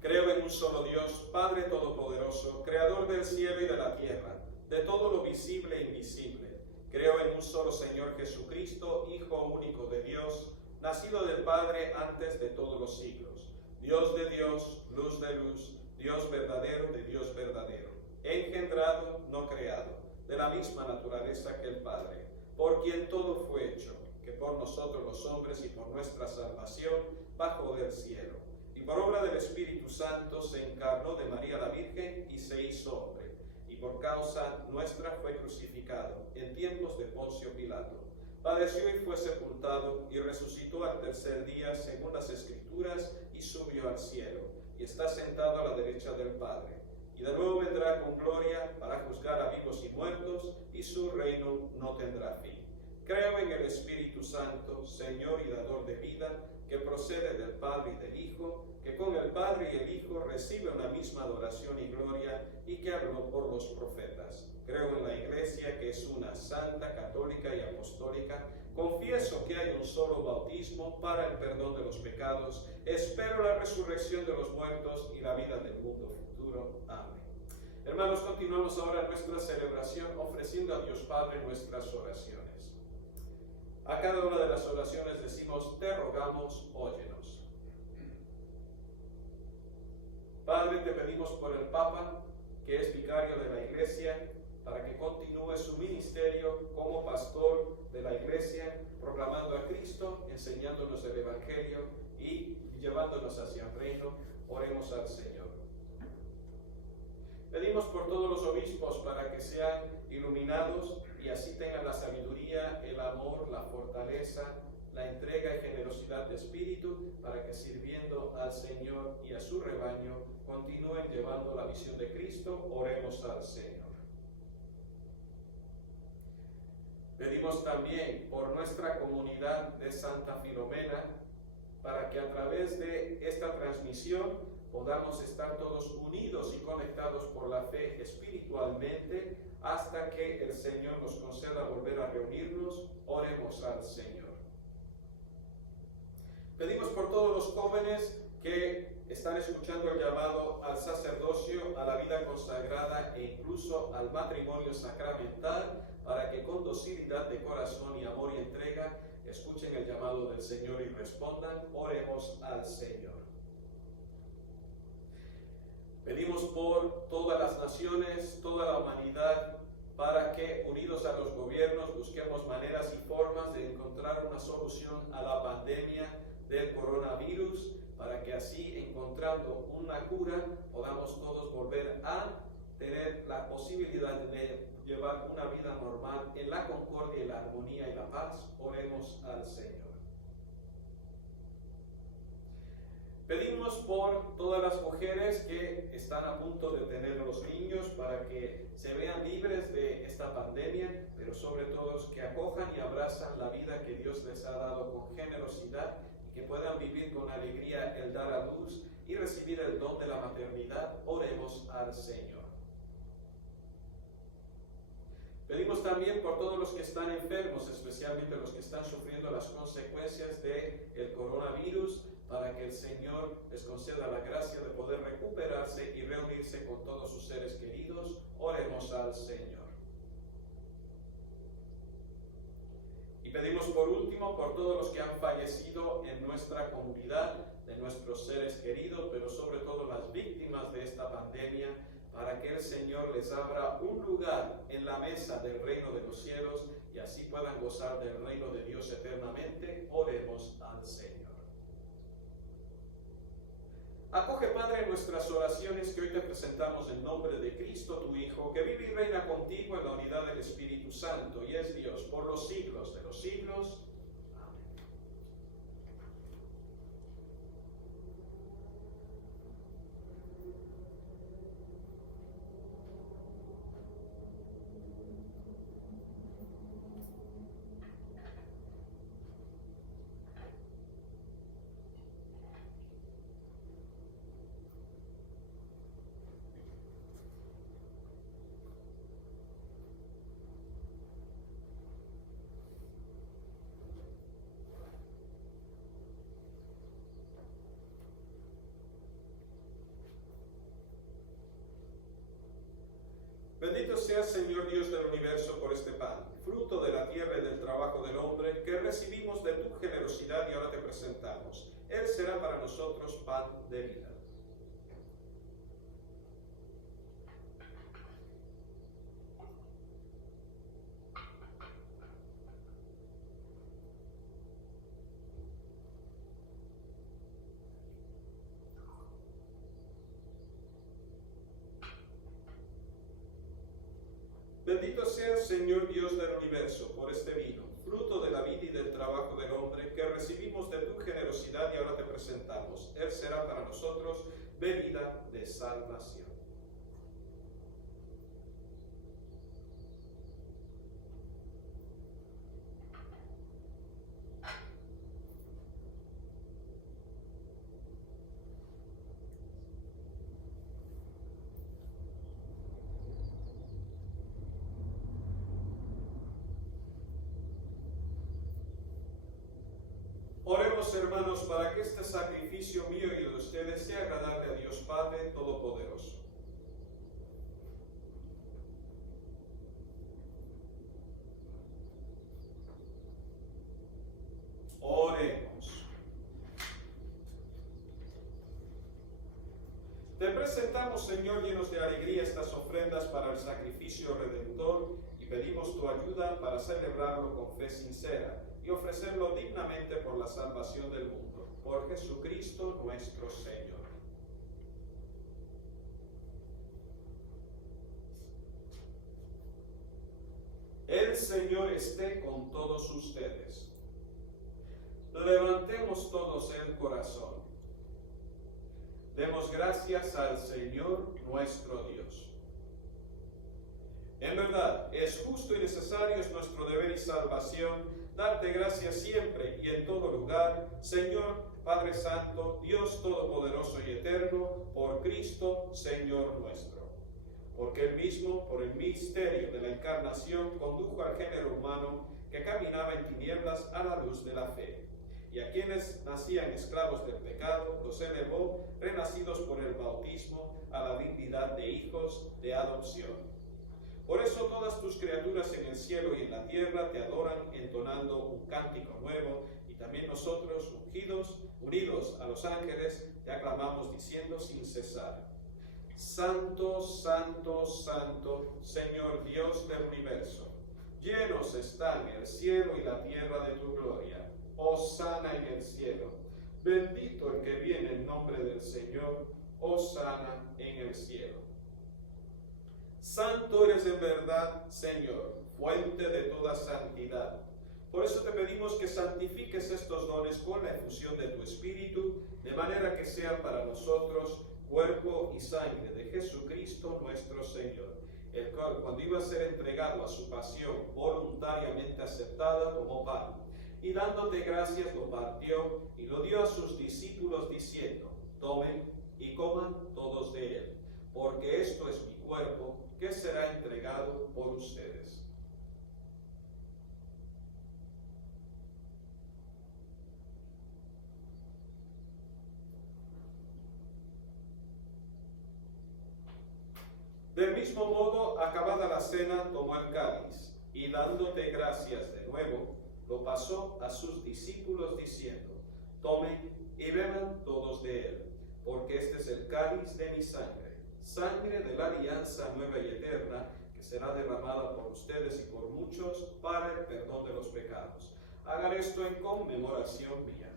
Creo en un solo Dios, Padre Todopoderoso, Creador del cielo y de la tierra, de todo lo visible e invisible. Creo en un solo Señor Jesucristo, Hijo único de Dios, nacido del Padre antes de todos los siglos. Dios de Dios, luz de luz, Dios verdadero de Dios verdadero, engendrado, no creado, de la misma naturaleza que el Padre, por quien todo fue hecho, que por nosotros los hombres y por nuestra salvación bajó del cielo, y por obra del Espíritu Santo se encarnó de María la Virgen y se hizo hombre, y por causa nuestra fue crucificado en tiempos de Poncio Pilato. Padeció y fue sepultado, y resucitó al tercer día según las Escrituras, y subió al cielo, y está sentado a la derecha del Padre. Y de nuevo vendrá con gloria para juzgar a vivos y muertos, y su reino no tendrá fin. Creo en el Espíritu Santo, Señor y dador de vida, que procede del Padre y del Hijo, que con el Padre y el Hijo recibe una misma adoración y gloria, y que habló por los profetas. Creo en la Iglesia, que es una santa, católica y apostólica. Confieso que hay un solo bautismo para el perdón de los pecados. Espero la resurrección de los muertos y la vida del mundo futuro. Amén. Hermanos, continuamos ahora nuestra celebración ofreciendo a Dios Padre nuestras oraciones. A cada una de las oraciones decimos: te rogamos, óyenos. Padre, te pedimos por el Papa, que es vicario de la Iglesia, para que continúe su ministerio como pastor de la Iglesia, proclamando a Cristo, enseñándonos el Evangelio y llevándonos hacia el reino. Oremos al Señor. Pedimos por todos los obispos para que sean iluminados y así tengan la sabiduría, el amor, la fortaleza, la entrega y generosidad de espíritu, para que sirviendo al Señor y a su rebaño continúen llevando la visión de Cristo. Oremos al Señor. Pedimos también por nuestra comunidad de Santa Filomena, para que a través de esta transmisión podamos estar todos unidos y conectados por la fe espiritualmente, hasta que el Señor nos conceda volver a reunirnos. Oremos al Señor. Pedimos por todos los jóvenes que están escuchando el llamado al sacerdocio, a la vida consagrada e incluso al matrimonio sacramental, para que con docilidad de corazón y amor y entrega escuchen el llamado del Señor y respondan. Oremos al Señor. Pedimos por todas las naciones, toda la humanidad, para que, unidos a los gobiernos, busquemos maneras y formas de encontrar una solución a la pandemia del coronavirus, para que así, encontrando una cura, podamos todos volver a tener la posibilidad de llevar una vida normal en la concordia y la armonía y la paz. Oremos al Señor. Pedimos por todas las mujeres que están a punto de tener los niños para que se vean libres de esta pandemia, pero sobre todo que acojan y abrazan la vida que Dios les ha dado con generosidad y que puedan vivir con alegría el dar a luz y recibir el don de la maternidad. Oremos al Señor. Pedimos también por todos los que están enfermos, especialmente los que están sufriendo las consecuencias del coronavirus, para que el Señor les conceda la gracia de poder recuperarse y reunirse con todos sus seres queridos. Oremos al Señor. Y pedimos por último por todos los que han fallecido en nuestra comunidad, de nuestros seres queridos, pero sobre todo las víctimas de esta pandemia, para que el Señor les abra un lugar en la mesa del reino de los cielos y así puedan gozar del reino de Dios eternamente. Oremos al Señor. Acoge, Padre, nuestras oraciones que hoy te presentamos en nombre de Cristo, tu Hijo, que vive y reina contigo en la unidad del Espíritu Santo y es Dios por los siglos de los siglos. Amén. Bendito seas, Señor Dios del universo, por este pan, fruto de la tierra y del trabajo del hombre, que recibimos de tu generosidad y ahora te presentamos. Él será para nosotros pan de vida. Bendito seas, Señor Dios del universo, por este vino, fruto de la vida y del trabajo del hombre, que recibimos de tu generosidad y ahora te presentamos. Él será para nosotros bebida de salvación. Oremos, hermanos, para que este sacrificio mío y de ustedes sea agradable a Dios Padre Todopoderoso. Oremos. Te presentamos, Señor, llenos de alegría estas ofrendas para el sacrificio redentor y pedimos tu ayuda para celebrarlo con fe sincera y ofrecerlo dignamente por la salvación del mundo. Por Jesucristo nuestro Señor. El Señor esté con todos ustedes. Levantemos todos el corazón. Demos gracias al Señor nuestro Dios. En verdad, es justo y necesario, es nuestro deber y salvación, darte gracias siempre y en todo lugar, Señor, Padre Santo, Dios Todopoderoso y Eterno, por Cristo, Señor nuestro. Porque Él mismo, por el misterio de la encarnación, condujo al género humano que caminaba en tinieblas a la luz de la fe. Y a quienes nacían esclavos del pecado, los elevó, renacidos por el bautismo, a la dignidad de hijos de adopción. Por eso todas tus criaturas en el cielo y en la tierra te adoran entonando un cántico nuevo, y también nosotros, unidos a los ángeles, te aclamamos diciendo sin cesar: Santo, santo, santo, Señor Dios del universo. Llenos están el cielo y la tierra de tu gloria. Hosana en el cielo. Bendito el que viene en nombre del Señor. Hosana en el cielo. Santo eres en verdad, Señor, fuente de toda santidad. Por eso te pedimos que santifiques estos dones con la efusión de tu Espíritu, de manera que sean para nosotros cuerpo y sangre de Jesucristo nuestro Señor, el cual, cuando iba a ser entregado a su pasión voluntariamente aceptada, tomó pan, y dándote gracias lo partió y lo dio a sus discípulos diciendo: tomen y coman todos de él, porque esto es mi cuerpo que será entregado por ustedes. Del mismo modo, acabada la cena, tomó el cáliz, y dándote gracias de nuevo, lo pasó a sus discípulos diciendo: tomen y beban todos de él, porque este es el cáliz de mi sangre, sangre de la alianza nueva y eterna, que será derramada por ustedes y por muchos para el perdón de los pecados. Hagan esto en conmemoración mía.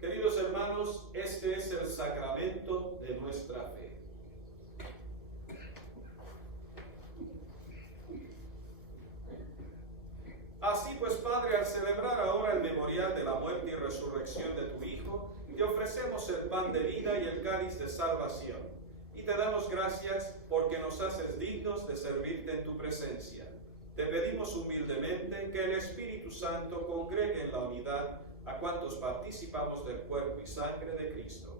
Queridos hermanos, este es el sacramento de nuestra fe. Así pues, Padre, al celebrar ahora el memorial de la muerte y resurrección de tu Hijo, te ofrecemos el pan de vida y el cáliz de salvación. Y te damos gracias porque nos haces dignos de servirte en tu presencia. Te pedimos humildemente que el Espíritu Santo congregue en la unidad a cuantos participamos del cuerpo y sangre de Cristo.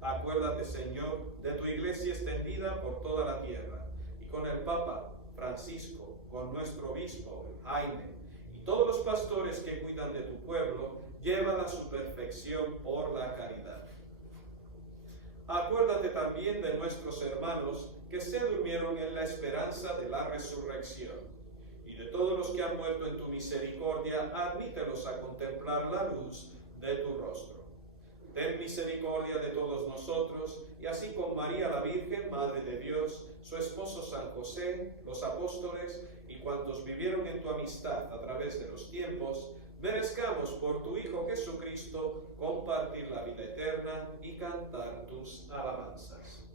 Acuérdate, Señor, de tu iglesia extendida por toda la tierra, y con el Papa Francisco, con nuestro obispo Jaime, y todos los pastores que cuidan de tu pueblo, llévala a su perfección por la caridad. Acuérdate también de nuestros hermanos que se durmieron en la esperanza de la resurrección. Y de todos los que han muerto en tu misericordia, admítelos a contemplar la luz de tu rostro. Ten misericordia de todos nosotros, y así con María la Virgen, Madre de Dios, su esposo San José, los apóstoles y cuantos vivieron en tu amistad a través de los tiempos, merezcamos por tu Hijo Jesucristo compartir la vida eterna y cantar tus alabanzas.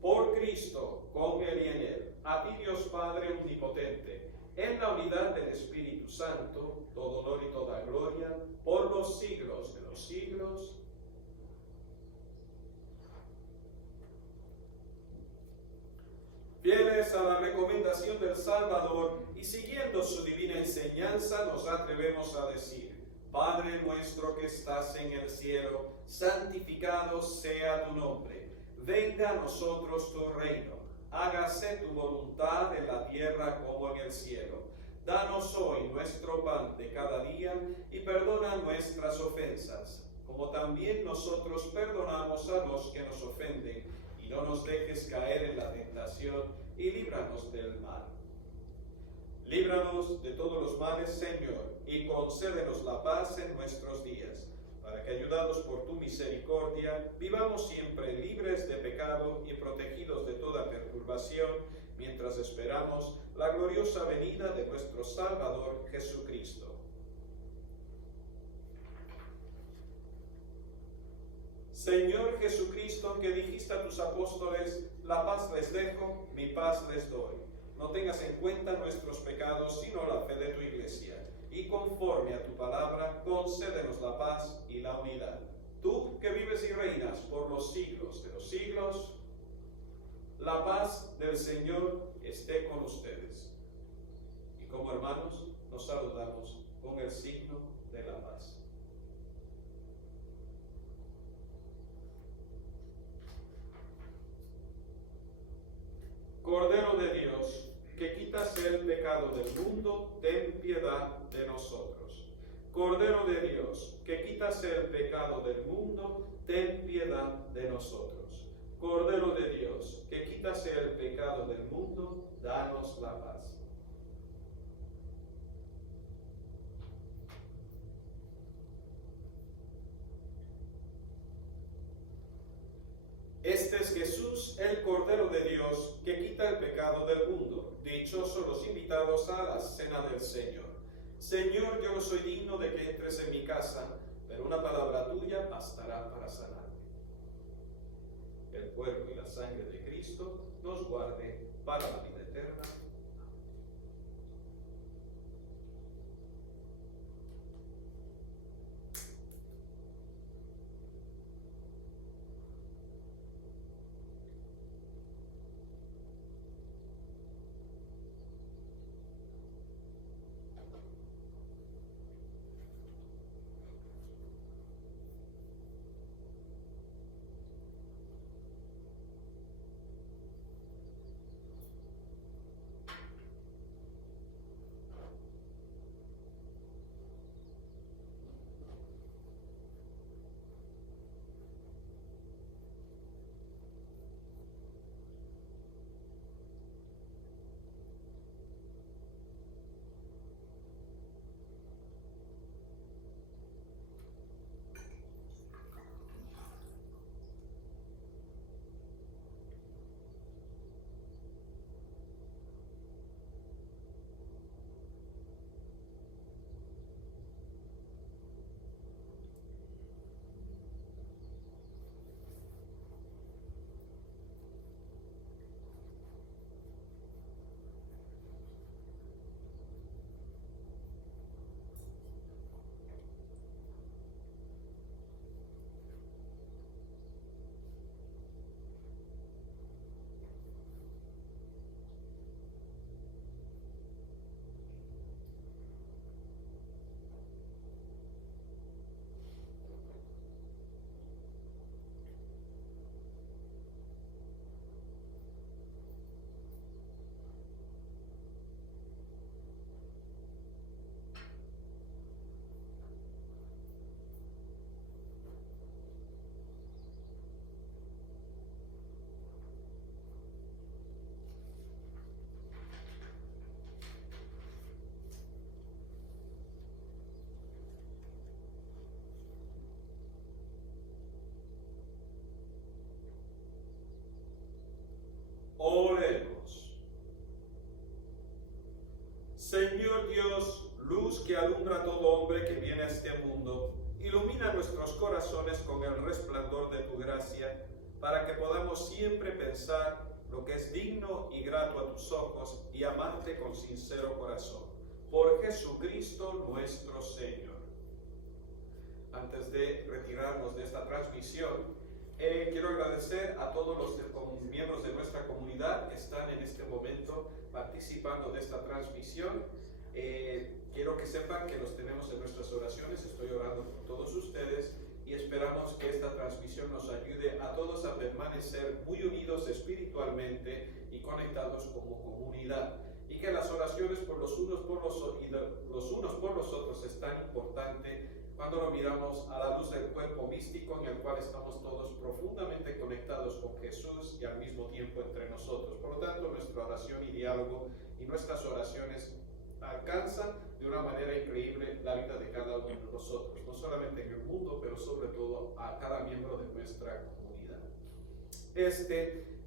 Por Cristo, con Él y en Él, a ti Dios Padre omnipotente, en la unidad del Espíritu Santo, todo honor y toda gloria, por los siglos de los siglos. Fieles a la recomendación del Salvador y siguiendo su divina enseñanza, nos atrevemos a decir: Padre nuestro que estás en el cielo, santificado sea tu nombre. Venga a nosotros tu reino, hágase tu voluntad en la tierra como en el cielo. Danos hoy nuestro pan de cada día y perdona nuestras ofensas, como también nosotros perdonamos a los que nos ofenden. Y no nos dejes caer en la tentación y líbranos del mal. Líbranos de todos los males, Señor, y concédenos la paz en nuestros días, para que, ayudados por tu misericordia, vivamos siempre libres de pecado y protegidos de toda perturbación, mientras esperamos la gloriosa venida de nuestro Salvador Jesucristo. Señor Jesucristo, que dijiste a tus apóstoles: la paz les dejo, mi paz les doy. No tengas en cuenta nuestros pecados, sino la fe de tu Iglesia. Y conforme a tu palabra, concédenos la paz y la unidad. Tú que vives y reinas por los siglos de los siglos, la paz del Señor esté con ustedes. Y como hermanos, nos saludamos con el signo de la paz. Cordero de Dios, que quitas el pecado del mundo, ten piedad de nosotros. Cordero de Dios, que quitas el pecado del mundo, ten piedad de nosotros. Cordero de Dios, que quitas el pecado del mundo, danos la paz. Este es Jesús, el Cordero de Dios, que quita el pecado del mundo. Dichosos los invitados a la cena del Señor. Señor, yo no soy digno de que entres en mi casa, pero una palabra tuya bastará para sanarme. El cuerpo y la sangre de Cristo nos guarde para la vida eterna. Oremos. Señor Dios, luz que alumbra a todo hombre que viene a este mundo, ilumina nuestros corazones con el resplandor de tu gracia, para que podamos siempre pensar lo que es digno y grato a tus ojos y amarte con sincero corazón. Por Jesucristo nuestro Señor. Antes de retirarnos de esta transmisión, quiero agradecer a todos los miembros de nuestra comunidad que están en este momento participando de esta transmisión. Quiero que sepan que los tenemos en nuestras oraciones. Estoy orando por todos ustedes y esperamos que esta transmisión nos ayude a todos a permanecer muy unidos espiritualmente y conectados como comunidad, y que las oraciones por los unos por los otros es tan importante cuando lo miramos a la luz del cuerpo místico en el cual estamos todos profundamente conectados con Jesús y al mismo tiempo entre nosotros. Por lo tanto, nuestra oración y diálogo y nuestras oraciones alcanzan de una manera increíble la vida de cada uno de nosotros, no solamente en el mundo, pero sobre todo a cada miembro de nuestra comunidad.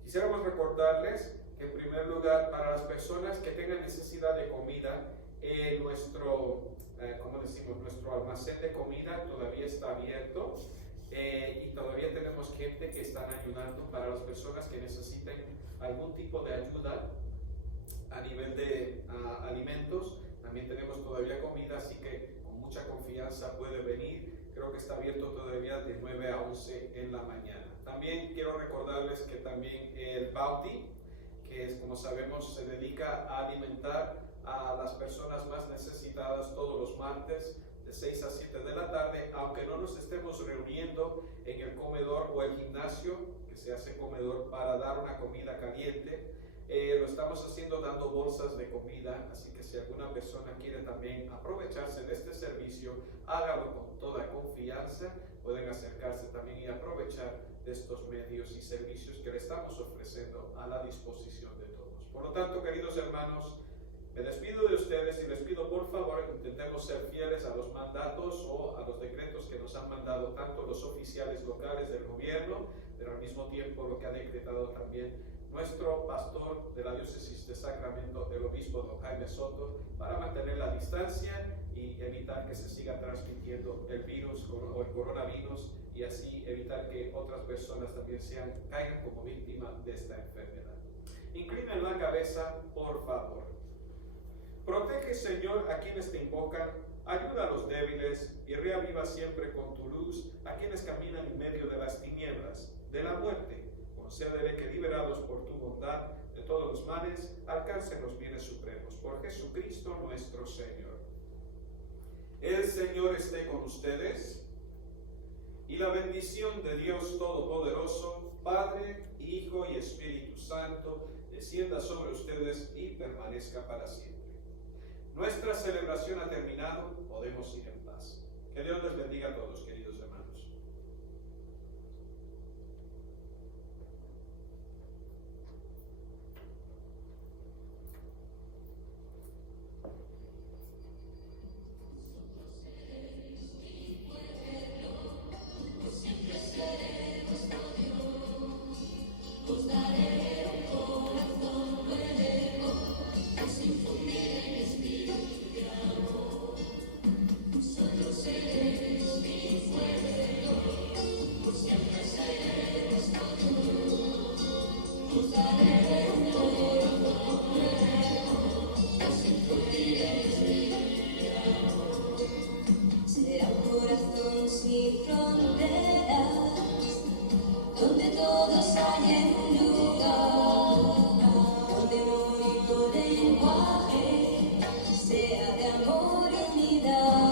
Quisiéramos recordarles que, en primer lugar, para las personas que tengan necesidad de comida, nuestro almacén de comida todavía está abierto, y todavía tenemos gente que están ayudando para las personas que necesiten algún tipo de ayuda a nivel de alimentos. También tenemos todavía comida, así que con mucha confianza puede venir. Creo que está abierto todavía de 9 a 11 en la mañana. También quiero recordarles que también el Bounty, que es, como sabemos, se dedica a alimentar a las personas más necesitadas todos los martes de 6 a 7 de la tarde, aunque no nos estemos reuniendo en el comedor o el gimnasio, que se hace comedor para dar una comida caliente. Lo estamos haciendo dando bolsas de comida, así que si alguna persona quiere también aprovecharse de este servicio, hágalo con toda confianza. Pueden acercarse también y aprovechar de estos medios y servicios que le estamos ofreciendo a la disposición de todos. Por lo tanto, queridos hermanos, me despido de ustedes y les pido, por favor, intentemos ser fieles a los mandatos o a los decretos que nos han mandado tanto los oficiales locales del gobierno, pero al mismo tiempo lo que ha decretado también nuestro pastor de la diócesis de Sacramento, el obispo don Jaime Soto, para mantener la distancia y evitar que se siga transmitiendo el virus o el coronavirus, y así evitar que otras personas también caigan como víctimas de esta enfermedad. Inclinen la cabeza, por favor. Protege, Señor, a quienes te invocan, ayuda a los débiles y reaviva siempre con tu luz a quienes caminan en medio de las tinieblas, de la muerte. Concédele que, liberados por tu bondad de todos los males, alcancen los bienes supremos. Por Jesucristo nuestro Señor. El Señor esté con ustedes, y la bendición de Dios Todopoderoso, Padre, Hijo y Espíritu Santo, descienda sobre ustedes y permanezca para siempre. Nuestra celebración ha terminado, podemos ir en paz. Que Dios les bendiga a todos, queridos hermanos. Será un corazón sin fronteras, donde todos hallen un lugar, donde el único lenguaje sea de amor y unidad.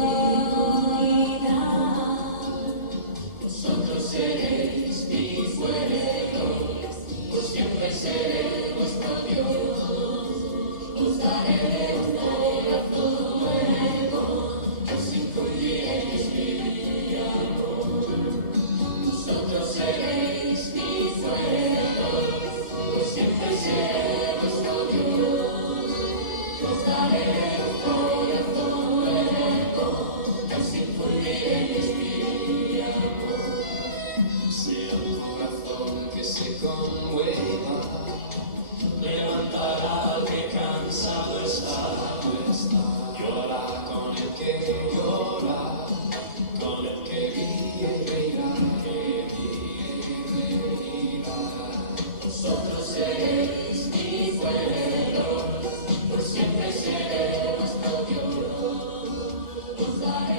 Vosotros seréis mi pueblo, por siempre seré vuestro Dios. Os daré un corazón nuevo, os infundiré mi espíritu. Vosotros seréis mi pueblo, por siempre seré vuestro Dios. Os daré un corazón nuevo, os infundiré mi espíritu. Sea un corazón que se conmueva, levantará al que cansado está, llora con el que llora, con el que ríe y reirá, Vosotros seréis mi pueblo, por siempre seré vuestro Dios. Os daré